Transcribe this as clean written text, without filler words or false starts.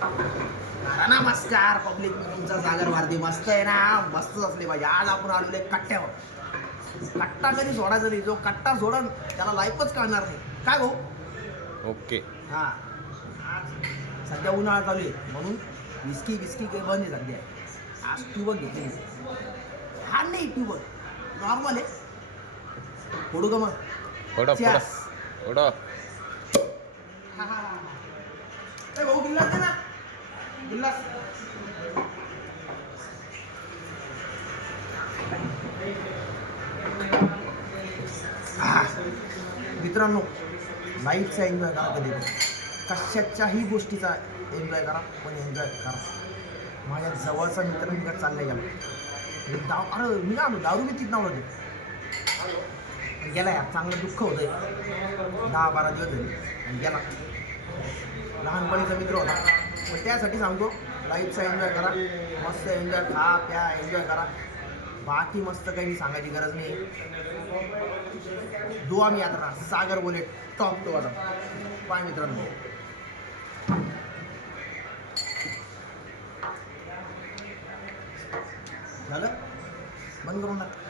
नमस्कार पब्लिक, तुमचा सागर भारती मस्त आहे ना, मस्तच असले पाहिजे. आज आपण आलेलो कट्ट्यावर. कट्टा कधी सोडायचा नाही, जो कट्टा सोडन त्याला लाईफच कळणार नाही. काय भाऊ? ओके. हा, आज सध्या उन्हाळा चालू आहे म्हणून विस्की काही बंद आहे सध्या. आज ट्यूबल घेतली. हा नाही ट्यूबल, नॉर्मल आहे. फोडू का मग? फोडो फोडो Cheers. फोडो. हा हा हा. ए भाऊ, गिल्लास दे ना, गिल्लास. मित्रांनो, लाईफचा एन्जॉय करा. कधी कशाच्याही गोष्टीचा एन्जॉय करा, पण एन्जॉय करा. माझ्या जवळचा मित्र मी चाललाय गेला अरे मी ना दारू मी तिथं नव्हतं गेला यार. चांगलं दुःख होतंय. 10-12 दिवस झाले आणि गेला. लहानपणीचा मित्र होता. पण त्यासाठी सांगतो, लाईफचा एन्जॉय करा, मस्त एन्जॉय, खा प्या एन्जॉय करा. बाकी मस्त काही सांगायची गरज नाही. दुआ मी आता सागर बोले टॉप टू आता. बाय मित्रांनो. झालं, बंद करून टाक.